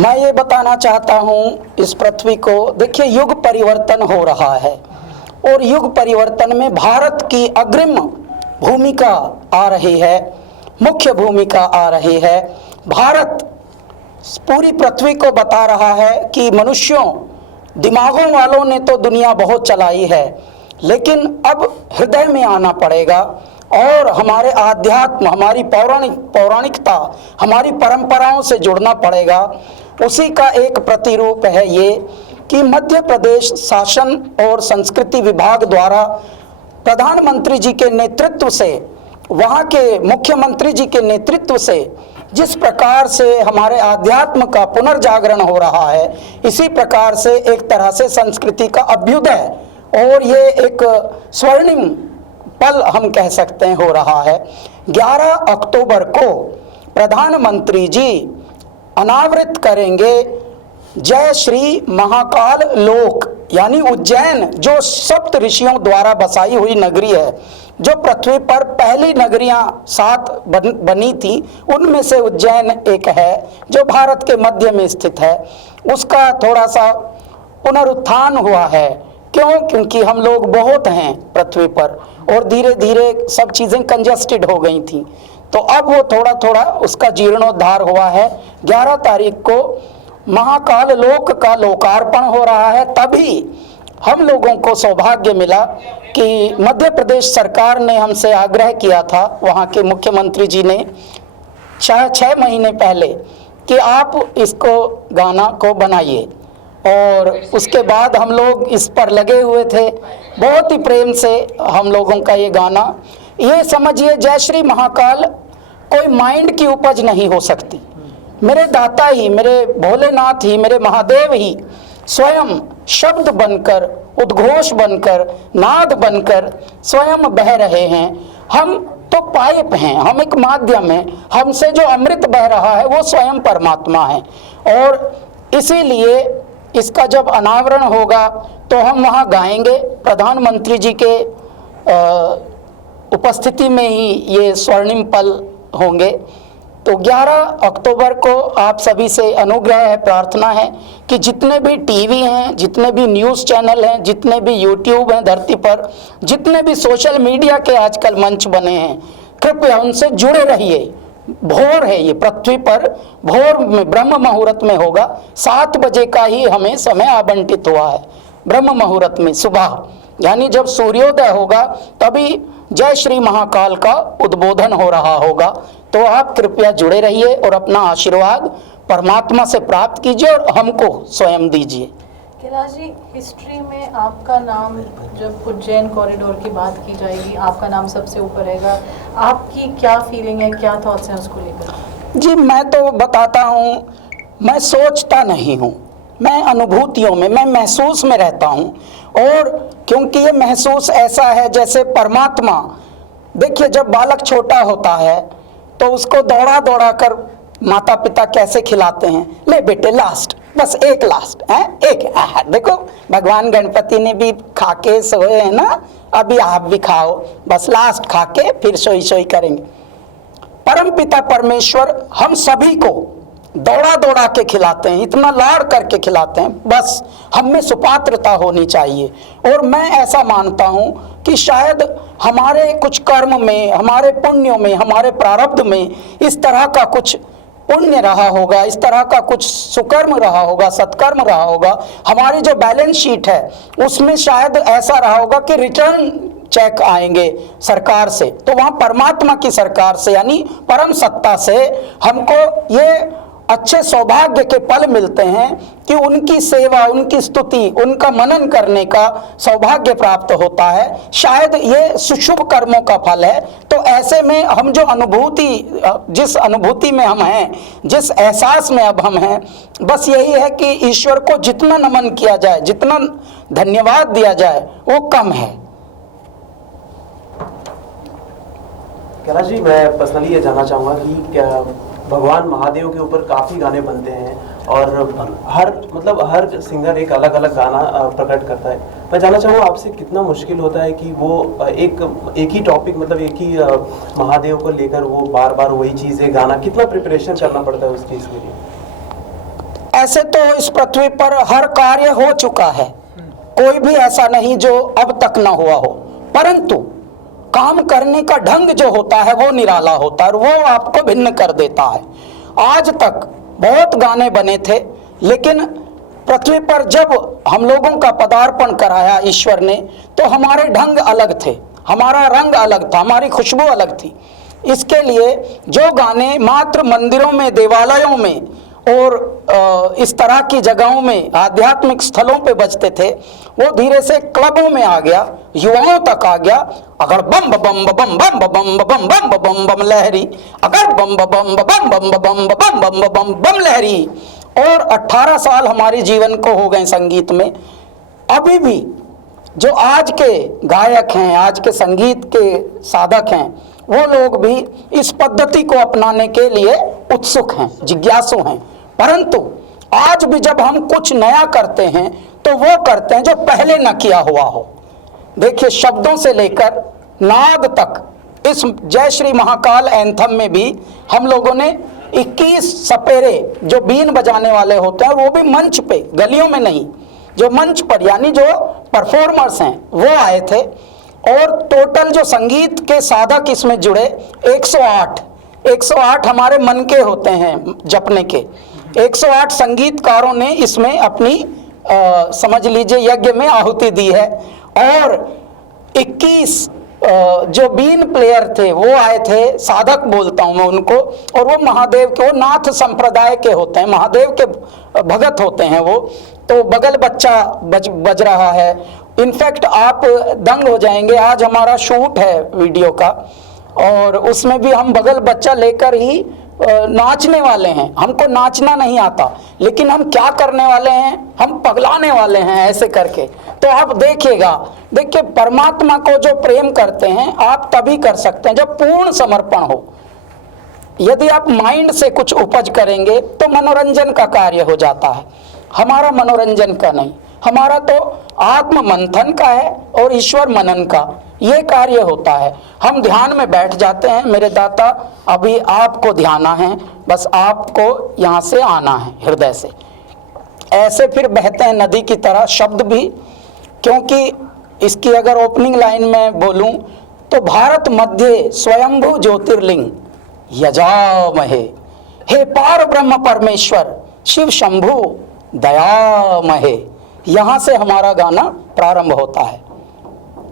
मैं ये बताना चाहता हूँ इस पृथ्वी को, देखिए युग परिवर्तन हो रहा है और युग परिवर्तन में भारत की अग्रिम भूमिका आ रही है, मुख्य भूमिका आ रही है। भारत पूरी पृथ्वी को बता रहा है कि मनुष्यों, दिमागों वालों ने तो दुनिया बहुत चलाई है, लेकिन अब हृदय में आना पड़ेगा और हमारे आध्यात्म, हमारी पौराणिकता, हमारी परंपराओं से जुड़ना पड़ेगा। उसी का एक प्रतिरूप है ये कि मध्य प्रदेश शासन और संस्कृति विभाग द्वारा प्रधानमंत्री जी के नेतृत्व से, वहाँ के मुख्यमंत्री जी के नेतृत्व से जिस प्रकार से हमारे आध्यात्म का पुनर्जागरण हो रहा है, इसी प्रकार से एक तरह से संस्कृति का अभ्युदय और ये एक स्वर्णिम पल हम कह सकते हैं हो रहा है। 11 अक्टूबर को प्रधानमंत्री जी अनावृत करेंगे जय श्री महाकाल लोक, यानी उज्जैन, जो सप्त ऋषियों द्वारा बसाई हुई नगरी है, जो पृथ्वी पर पहली नगरियां 7 बनी थी, उनमें से उज्जैन एक है जो भारत के मध्य में स्थित है। उसका थोड़ा सा पुनरुत्थान हुआ है। क्यों? क्योंकि हम लोग बहुत हैं पृथ्वी पर और धीरे धीरे सब चीज़ें कंजस्टेड हो गई थी, तो अब वो थोड़ा थोड़ा उसका जीर्णोद्धार हुआ है। 11 तारीख को महाकाल लोक का लोकार्पण हो रहा है। तभी हम लोगों को सौभाग्य मिला कि मध्य प्रदेश सरकार ने हमसे आग्रह किया था, वहाँ के मुख्यमंत्री जी ने 6 महीने पहले, कि आप इसको गाना को बनाइए, और उसके बाद हम लोग इस पर लगे हुए थे। बहुत ही प्रेम से हम लोगों का ये गाना, ये समझिए जय श्री महाकाल कोई माइंड की उपज नहीं हो सकती। मेरे दाता ही, मेरे भोलेनाथ ही, मेरे महादेव ही स्वयं शब्द बनकर, उद्घोष बनकर, नाद बनकर स्वयं बह रहे हैं। हम तो पाइप हैं, हम एक माध्यम हैं, हमसे जो अमृत बह रहा है वो स्वयं परमात्मा है। और इसीलिए इसका जब अनावरण होगा तो हम वहाँ गाएंगे, प्रधानमंत्री जी के उपस्थिति में ही ये स्वर्णिम पल होंगे। तो 11 अक्टूबर को आप सभी से अनुग्रह है, प्रार्थना है कि जितने भी टीवी हैं, जितने भी न्यूज़ चैनल हैं, जितने भी यूट्यूब हैं धरती पर, जितने भी सोशल मीडिया के आजकल मंच बने हैं, कृपया उनसे जुड़े रहिए। भोर है ये पृथ्वी पर, भोर में ब्रह्म मुहूर्त में होगा। 7 बजे का ही हमें समय आवंटित हुआ है ब्रह्म मुहूर्त में, सुबह, यानी जब सूर्योदय होगा तभी जय श्री महाकाल का उद्बोधन हो रहा होगा। तो आप कृपया जुड़े रहिए और अपना आशीर्वाद परमात्मा से प्राप्त कीजिए और हमको स्वयं दीजिए। कैलाश जी, हिस्ट्री में आपका नाम, जब उज्जैन कॉरिडोर की बात की जाएगी, आपका नाम सबसे ऊपर रहेगा। आपकी क्या फीलिंग है, क्या थॉट्स हैं उसको लेकर? जी, मैं तो बताता हूँ, मैं सोचता नहीं हूँ, मैं अनुभूतियों में, मैं महसूस में रहता हूँ। और क्योंकि ये महसूस ऐसा है जैसे परमात्मा, देखिए जब बालक छोटा होता है तो उसको दौड़ा दौड़ा कर माता पिता कैसे खिलाते हैं, ले बेटे लास्ट, बस एक लास्ट है, एक देखो भगवान गणपति ने भी खा के सोए हैं ना, अभी आप भी खाओ, बस लास्ट खा के फिर सोई सोई करेंगे। परम पिता परमेश्वर हम सभी को दौड़ा दौड़ा के खिलाते हैं, इतना लाड़ करके खिलाते हैं, बस हम में सुपात्रता होनी चाहिए। और मैं ऐसा मानता हूँ कि शायद हमारे कुछ कर्म में, हमारे पुण्यों में, हमारे प्रारब्ध में इस तरह का कुछ पुण्य रहा होगा, इस तरह का कुछ सुकर्म रहा होगा, सत्कर्म रहा होगा। हमारी जो बैलेंस शीट है उसमें शायद ऐसा रहा होगा कि रिटर्न चेक आएंगे सरकार से, तो वहाँ परमात्मा की सरकार से, यानी परम सत्ता से हमको ये अच्छे सौभाग्य के पल मिलते हैं कि उनकी सेवा, उनकी स्तुति, उनका मनन करने का सौभाग्य प्राप्त होता है। शायद ये सुशुभ कर्मों का फल है। तो ऐसे में हम जो अनुभूति, जिस अनुभूति में हम हैं, जिस एहसास में अब हम हैं, बस यही है कि ईश्वर को जितना नमन किया जाए, जितना धन्यवाद दिया जाए, वो कम है। कैलाश जी, मैं पर्सनली ये जानना चाहूँगा कि क्या भगवान महादेव के ऊपर काफ़ी गाने बनते हैं और हर सिंगर एक अलग अलग गाना प्रकट करता है। मैं जानना चाहूँगा आपसे, कितना मुश्किल होता है कि वो एक ही टॉपिक, मतलब एक ही महादेव को लेकर वो बार बार वही चीज़ें गाना, कितना प्रिपरेशन करना पड़ता है उस चीज़ के लिए? ऐसे तो इस पृथ्वी पर हर कार्य हो चुका है, कोई भी ऐसा नहीं जो अब तक ना हुआ हो, परंतु काम करने का ढंग जो होता है वो निराला होता है और वो आपको भिन्न कर देता है। आज तक बहुत गाने बने थे, लेकिन पृथ्वी पर जब हम लोगों का पदार्पण कराया ईश्वर ने, तो हमारे ढंग अलग थे, हमारा रंग अलग था, हमारी खुशबू अलग थी। इसके लिए जो गाने मात्र मंदिरों में, देवालयों में और इस तरह की जगहों में, आध्यात्मिक स्थलों पे बजते थे, वो धीरे से क्लबों में आ गया, युवाओं तक आ गया। अगर बम बम बम बम बम बम बम बम बम लहरी, अगर बम बम बम बम बम बम बम बम बम लहरी। और 18 साल हमारे जीवन को हो गए संगीत में। अभी भी जो आज के गायक हैं, आज के संगीत के साधक हैं, वो लोग भी इस पद्धति को अपनाने के लिए उत्सुक हैं, जिज्ञासु हैं। परंतु आज भी जब हम कुछ नया करते हैं तो वो करते हैं जो पहले न किया हुआ हो। देखिए, शब्दों से लेकर नाद तक, इस जय श्री महाकाल एंथम में भी हम लोगों ने 21 सपेरे जो बीन बजाने वाले होते हैं, वो भी मंच पे, गलियों में नहीं, जो मंच पर यानी जो परफॉर्मर्स हैं वो आए थे। और टोटल जो संगीत के साधक इसमें जुड़े 108 हमारे मन के होते हैं जपने के। 108 संगीतकारों ने इसमें अपनी समझ लीजिए यज्ञ में आहुति दी है। और 21 जो बीन प्लेयर थे वो आए थे, साधक बोलता हूँ मैं उनको, और वो महादेव के, वो नाथ संप्रदाय के होते हैं, महादेव के भगत होते हैं वो। तो बगल बच्चा बज रहा है। इनफैक्ट आप दंग हो जाएंगे, आज हमारा शूट है वीडियो का और उसमें भी हम बगल बच्चा लेकर ही नाचने वाले हैं। हमको नाचना नहीं आता, लेकिन हम क्या करने वाले हैं, हम पगलाने वाले हैं ऐसे करके। तो आप देखिएगा, देखिए परमात्मा को जो प्रेम करते हैं आप तभी कर सकते हैं जब पूर्ण समर्पण हो। यदि आप माइंड से कुछ उपज करेंगे तो मनोरंजन का कार्य हो जाता है। हमारा मनोरंजन का नहीं, हमारा तो आत्म मंथन का है और ईश्वर मनन का ये कार्य होता है। हम ध्यान में बैठ जाते हैं, मेरे दाता अभी आपको ध्याना है, बस आपको यहाँ से आना है हृदय से। ऐसे फिर बहते हैं नदी की तरह शब्द भी, क्योंकि इसकी अगर ओपनिंग लाइन में बोलूं तो भारत मध्य स्वयंभू ज्योतिर्लिंग यजामहे, हे पार ब्रह्म परमेश्वर शिव शंभु दयामहे। यहाँ से हमारा गाना प्रारंभ होता है।